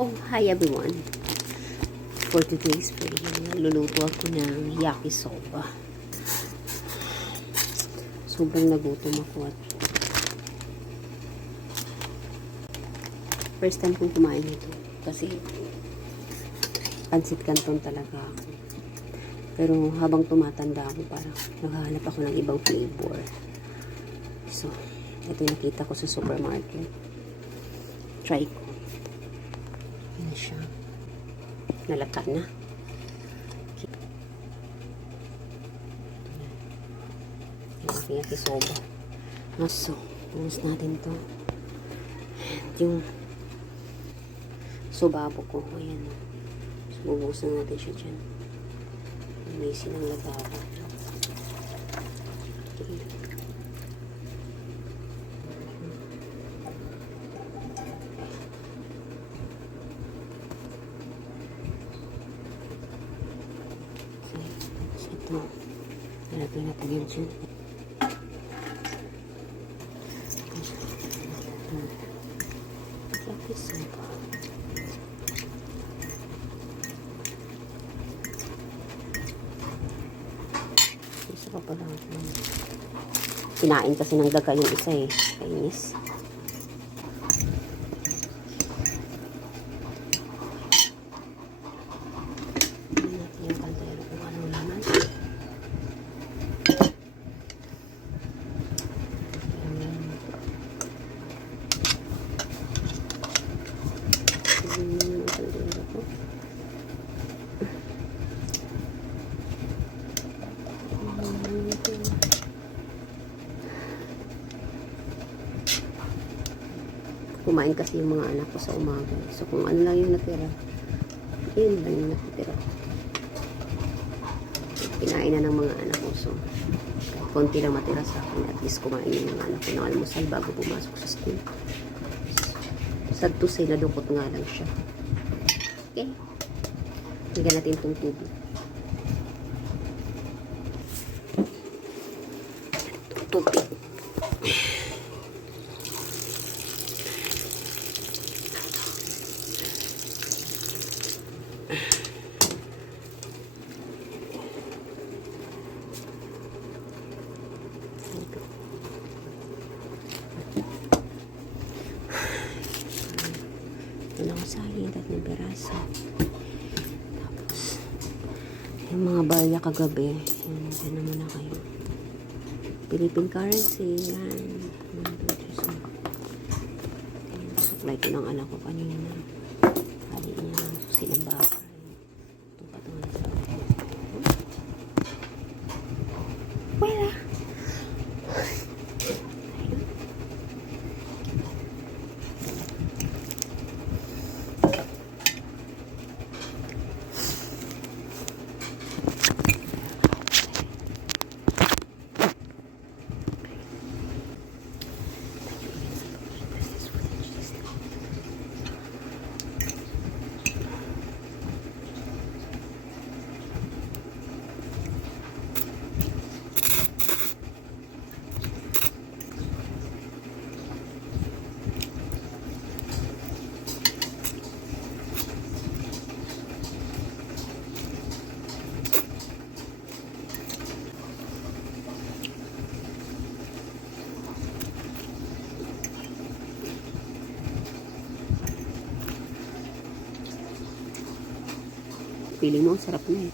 Oh, hi everyone. For today's video, luluto ako ng yakisoba. Sobrang nagutom ako at first time kong kumain ito kasi pansit canton talaga ako. Pero habang tumatanda ako, parang naghahanap ako ng ibang flavor. So, ito yung nakita ko sa supermarket. Try ko. Ano siya? Nalata na. Okay. Yakisoba. So, buhos natin to. Yung sobabo ko. Ayan. So, bubuhos na natin siya dyan. May sinang lataba. Okay. Ito. Nalagay natin yan dyan. Yakisoba. Isa pa pala. Kinain kasi ng daga yung isa eh. Kainis. Kumain kasi yung mga anak ko sa umaga. So, kung ano lang yung natira, yun lang yung natira. Kinain na ng mga anak ko. So, kahit konti lang matira sa akin, at least kumain yung mga anak ko ng almusal bago pumasok sa school. Sad to say, nadukot nga lang siya. Okay? Higyan natin itong tubig. Tubig. Ito na saging at ng piraso. Tapos, yung mga barya kagabi, yan naman na kayo. Philippine currency, yan. Supply ko ng anak ko kanina. Hali niya, silang bakal. Ito pa ito na sa wala. Feeling mo, sarap na eh.